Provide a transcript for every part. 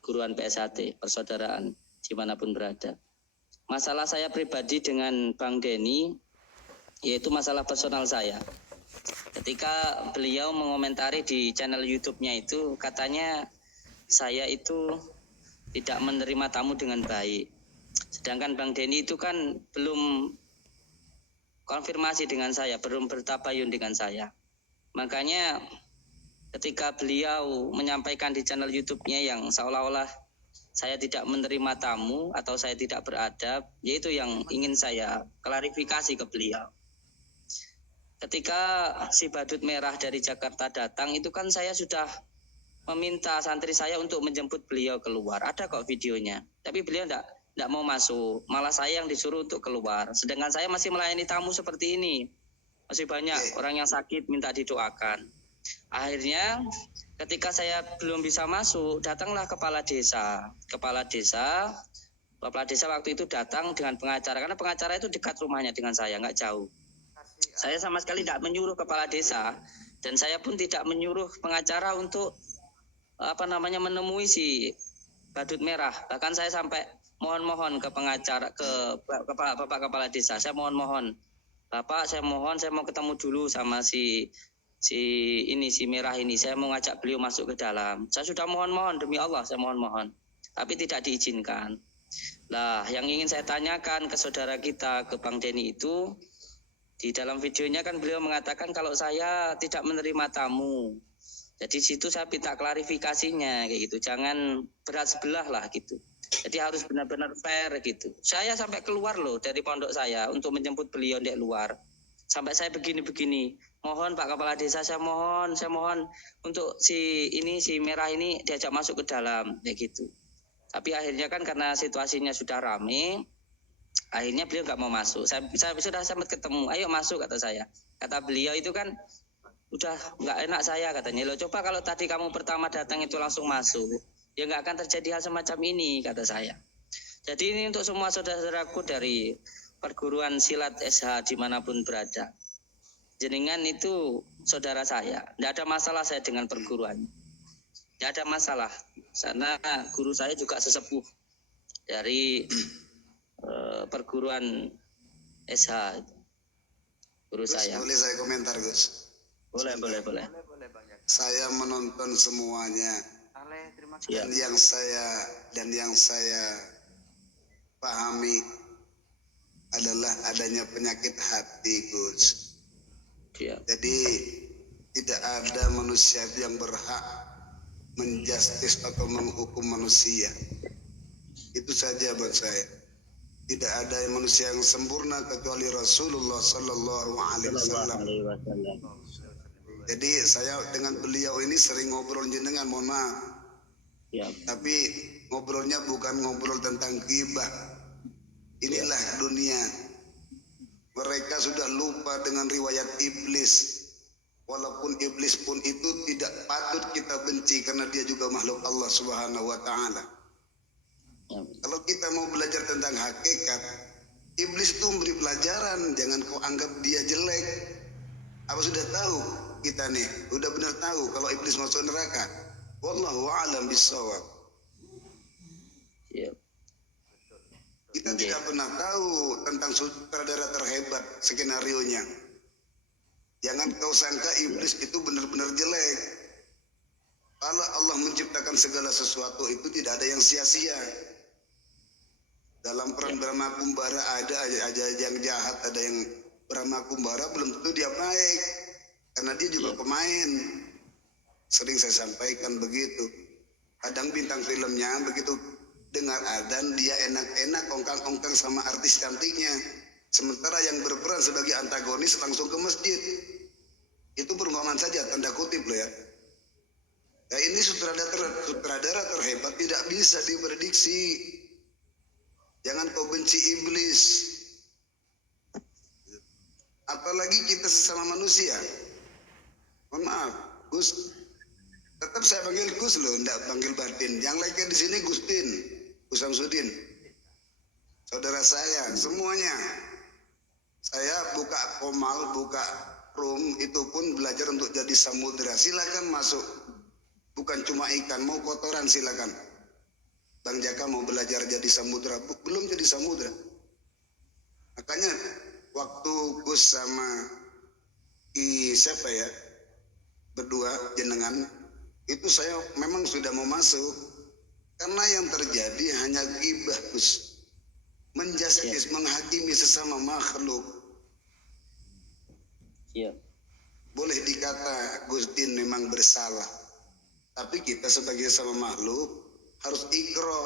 perguruan PSHT, persaudaraan dimanapun berada. Masalah saya pribadi dengan Bang Denny, yaitu masalah personal saya. Ketika beliau mengomentari di channel YouTube-nya itu, katanya saya itu tidak menerima tamu dengan baik. Sedangkan Bang Denny itu kan belum konfirmasi dengan saya, belum bertabayun dengan saya. Makanya ketika beliau menyampaikan di channel YouTube-nya yang seolah-olah saya tidak menerima tamu atau saya tidak beradab, yaitu yang ingin saya klarifikasi ke beliau. Ketika si badut merah dari Jakarta datang, itu kan saya sudah meminta santri saya untuk menjemput beliau keluar. Ada kok videonya. Tapi beliau tidak mau masuk. Malah saya yang disuruh untuk keluar. Sedangkan saya masih melayani tamu seperti ini. Masih banyak orang yang sakit minta didoakan. Akhirnya ketika saya belum bisa masuk, datanglah kepala desa. Kepala desa waktu itu datang dengan pengacara. Karena pengacara itu dekat rumahnya dengan saya, nggak jauh. Saya sama sekali tidak menyuruh kepala desa. Dan saya pun tidak menyuruh pengacara untuk menemui si badut merah. Bahkan saya sampai mohon-mohon ke pengacara, ke Bapak kepala desa. Saya mohon-mohon, Bapak, saya mohon, saya mau ketemu dulu sama si merah ini. Saya mau ngajak beliau masuk ke dalam. Saya sudah mohon-mohon, demi Allah saya mohon-mohon, tapi tidak diizinkan. Nah, yang ingin saya tanyakan ke saudara kita, ke Bang Denny itu, di dalam videonya kan beliau mengatakan kalau saya tidak menerima tamu. Jadi situ saya minta klarifikasinya kayak gitu. Jangan berat sebelah lah gitu. Jadi harus benar-benar fair gitu. Saya sampai keluar loh dari pondok saya untuk menjemput beliau di luar. Sampai saya begini-begini. Mohon Pak Kepala Desa, saya mohon untuk si merah ini diajak masuk ke dalam kayak gitu. Tapi akhirnya kan karena situasinya sudah rame, akhirnya beliau nggak mau masuk. Saya sudah sempat ketemu, ayo masuk kata saya. Kata beliau itu kan udah nggak enak saya katanya. Loh, coba kalau tadi kamu pertama datang itu langsung masuk, ya nggak akan terjadi hal semacam ini kata saya. Jadi ini untuk semua saudara-saudaraku dari perguruan silat SH dimanapun berada. Jenengan itu saudara saya, tidak ada masalah saya dengan perguruan. Tidak ada masalah, karena guru saya juga sesepuh dari perguruan SH, guru Gus, saya. Boleh saya komentar, Gus? Boleh. Saya menonton semuanya. Dan yang saya pahami adalah adanya penyakit hati, Gus. Jadi tidak ada manusia yang berhak menjustis atau menghukum manusia. Itu saja buat saya. Tidak ada manusia yang sempurna kecuali Rasulullah Sallallahu Alaihi Wasallam. Jadi saya dengan beliau ini sering ngobrol jenengan, mohon maaf. Ya. Tapi ngobrolnya bukan ngobrol tentang ghibah. Inilah dunia. Mereka sudah lupa dengan riwayat iblis. Walaupun iblis pun itu tidak patut kita benci karena dia juga makhluk Allah Subhanahu wa taala. Kalau kita mau belajar tentang hakikat, iblis itu memberi pelajaran, jangan kau anggap dia jelek. Apa sudah tahu kita nih, udah benar tahu kalau iblis masuk neraka. Wallahu a'lam bishawab. Kita tidak pernah tahu tentang sutradara terhebat skenarionya. Jangan kau sangka iblis itu benar-benar jelek. Kalau Allah menciptakan segala sesuatu itu tidak ada yang sia-sia. Dalam peran Brahma Kumbara ada yang jahat, ada yang Brahma Kumbara belum tentu dia baik, karena dia juga pemain. Sering saya sampaikan begitu. Kadang bintang filmnya begitu dengar adzan dia enak-enak ongkang-ongkang sama artis cantiknya, sementara yang berperan sebagai antagonis langsung ke masjid. Itu perumpamaan saja, tanda kutip loh ya. Nah ini sutradara terhebat tidak bisa diprediksi. Jangan kau benci iblis. Apalagi kita sesama manusia. Mohon maaf, Gus. Tetap saya panggil Gus loh, enggak panggil batin. Yang lainnya di sini Gustin, Gus Samsudin. Saudara saya, semuanya. Saya buka komal, buka room, itu pun belajar untuk jadi samudera. Silakan masuk. Bukan cuma ikan, mau kotoran silakan. Bang Jaka mau belajar jadi samudra, belum jadi samudra. Makanya waktu Gus sama siapa ya, berdua jenengan, itu saya memang sudah mau masuk. Karena yang terjadi hanya ghibah, Gus. Menjastis, menghakimi sesama makhluk. Boleh dikata Gus Din memang bersalah. Tapi kita sebagai sama makhluk harus ikro.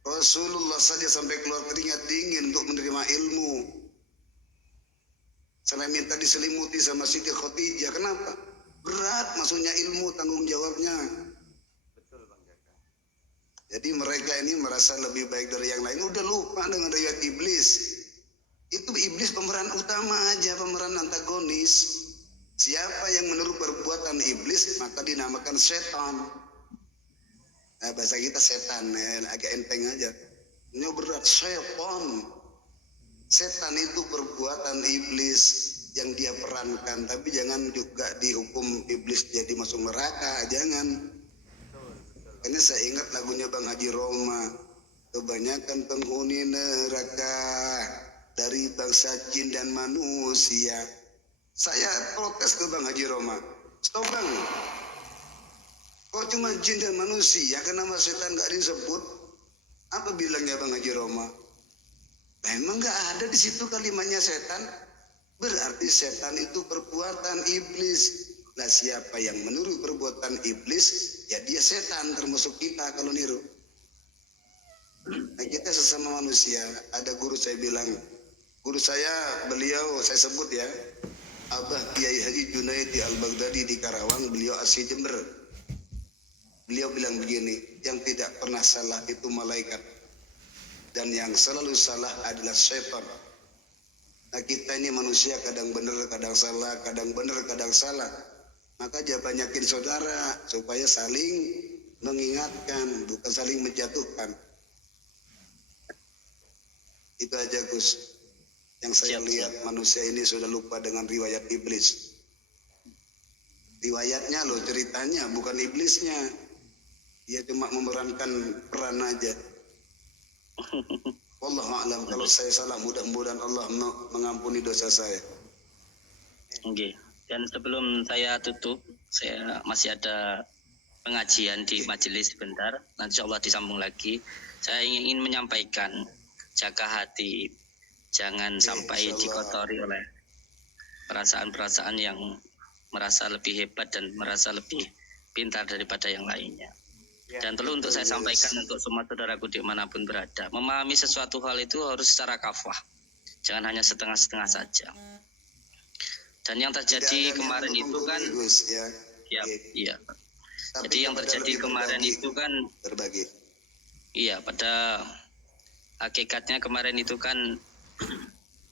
Rasulullah saja sampai keluar keringat dingin untuk menerima ilmu. Sampai minta diselimuti sama Siti Khadijah. Kenapa? Berat maksudnya ilmu, tanggung jawabnya. Betul Bang Jaka. Jadi mereka ini merasa lebih baik dari yang lain. Udah lupa dengan riwayat iblis. Itu iblis pemeran utama aja, pemeran antagonis. Siapa yang meniru perbuatan iblis maka dinamakan setan. Nah, bahasa kita setan, agak enteng aja. Ini berat, setan. Setan itu perbuatan iblis yang dia perankan, tapi jangan juga dihukum iblis jadi masuk neraka, jangan. Karena saya ingat lagunya Bang Haji Roma, kebanyakan penghuni neraka dari bangsa jin dan manusia. Saya protes ke Bang Haji Roma, stop Bang, kok cuma jin dan manusia, kenapa setan gak disebut? Apa bilangnya Bang Haji Roma? Memang gak ada di situ kalimatnya setan. Berarti setan itu perbuatan iblis. Nah siapa yang meniru perbuatan iblis, ya dia setan, termasuk kita kalau niru. Nah kita sesama manusia. Ada guru saya bilang, guru saya beliau saya sebut ya, Abah Kiai Haji Junaidi Al-Baghdadi di Karawang, beliau asli Jember. Beliau bilang begini, yang tidak pernah salah itu malaikat, dan yang selalu salah adalah setan. Nah kita ini manusia kadang benar, kadang salah, kadang benar, kadang salah. Maka jangan banyakin saudara supaya saling mengingatkan, bukan saling menjatuhkan. Itu aja Gus. Yang saya lihat manusia ini sudah lupa dengan riwayat iblis. Riwayatnya loh, ceritanya, bukan iblisnya. Dia cuma memerankan peran aja. Wallahu a'lam. Kalau saya salah, mudah-mudahan Allah mengampuni dosa saya. Oke. Dan sebelum saya tutup, saya masih ada pengajian di majelis sebentar. Nanti insya Allah disambung lagi. Saya ingin menyampaikan, jaga hati, jangan sampai dikotori oleh perasaan-perasaan yang merasa lebih hebat dan merasa lebih pintar daripada yang lainnya. Dan perlu untuk saya sampaikan untuk semua saudaraku dimanapun berada, memahami sesuatu hal itu harus secara kafah, jangan hanya setengah-setengah saja. Dan yang terjadi kemarin itu kan, iya. Jadi yang terjadi kemarin itu kan, berbagi. Iya, pada hakikatnya kemarin itu kan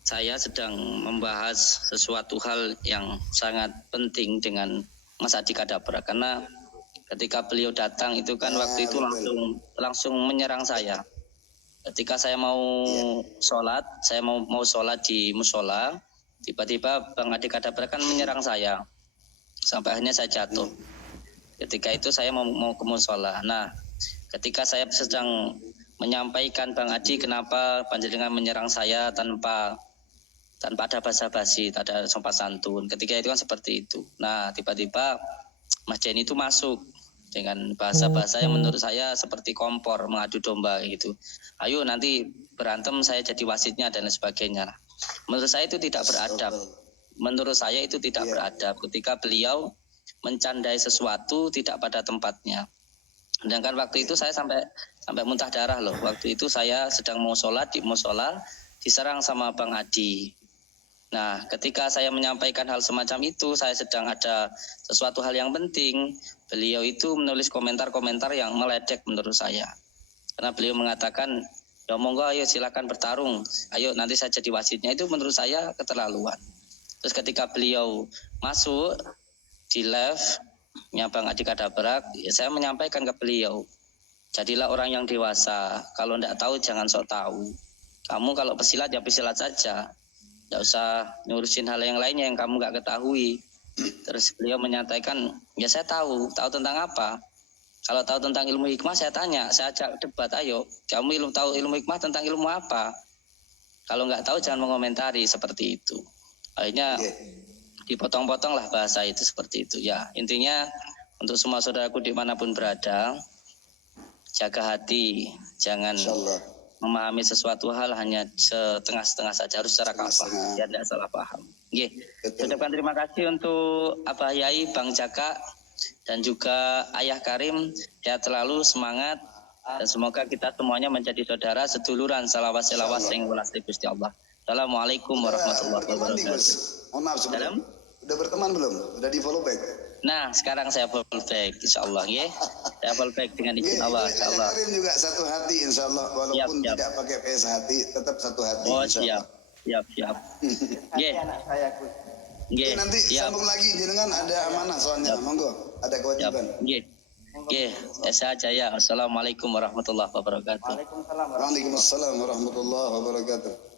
saya sedang membahas sesuatu hal yang sangat penting dengan Mas Adi Kadabra, karena ketika beliau datang itu kan waktu itu langsung menyerang saya. Ketika saya mau sholat, saya mau sholat di musola, tiba-tiba Bang Adi Kadabra kan menyerang saya, sampai akhirnya saya jatuh. Ketika itu saya mau ke musola. Nah, ketika saya sedang menyampaikan Bang Adi kenapa panjenengan menyerang saya tanpa ada basa-basi, tak ada sopan santun. Ketika itu kan seperti itu. Nah, tiba-tiba Mas Jenny itu masuk dengan bahasa-bahasa yang menurut saya seperti kompor, mengadu domba gitu. Ayo nanti berantem, saya jadi wasitnya dan lain sebagainya. Menurut saya itu tidak beradab. Menurut saya itu tidak beradab ketika beliau mencandai sesuatu tidak pada tempatnya. Sedangkan waktu itu saya sampai muntah darah loh. Waktu itu saya sedang mau sholat di musola, diserang sama Bang Adi. Nah, ketika saya menyampaikan hal semacam itu, saya sedang ada sesuatu hal yang penting. Beliau itu menulis komentar-komentar yang meledek menurut saya. Karena beliau mengatakan, ya monggo ayo silakan bertarung. Ayo nanti saya jadi wasitnya. Itu menurut saya keterlaluan. Terus ketika beliau masuk di live-nya Bang Adi Kadabra, ya saya menyampaikan ke beliau, jadilah orang yang dewasa. Kalau tidak tahu jangan sok tahu. Kamu kalau pesilat ya pesilat saja. Tidak usah ngurusin hal yang lainnya yang kamu nggak ketahui. Terus beliau menyatakan, ya saya tahu tentang apa. Kalau tahu tentang ilmu hikmah saya tanya, saya ajak debat, ayo kamu tahu ilmu hikmah tentang ilmu apa? Kalau nggak tahu jangan mengomentari seperti itu. Akhirnya dipotong-potong lah bahasa itu seperti itu. Ya intinya untuk semua saudaraku dimanapun berada, jaga hati, jangan memahami sesuatu hal hanya setengah-setengah saja, harus secara kafah, biar tidak salah paham. Ucapkan terima kasih untuk Abah Yai, Bang Jaka, dan juga Ayah Karim. Sehat selalu, semangat, dan semoga kita semuanya menjadi saudara seduluran salawas sing welas Gusti Allah. Assalamualaikum warahmatullahi wabarakatuh. Mohon maaf sebelum. Udah berteman belum? Udah di follow back? Nah, sekarang saya follow back, insyaallah ya. Saya follow back dengan izin Allah, insyaallah. Karim juga satu hati, insyaallah, walaupun siap. tidak pakai PS hati, tetap satu hati. Oh siap. Anak saya nanti sambung lagi, jenengan ada amanah soalnya, monggo, ada kewajiban. Saya Jaya. Assalamualaikum warahmatullahi wabarakatuh. Waalaikumsalam warahmatullahi wabarakatuh.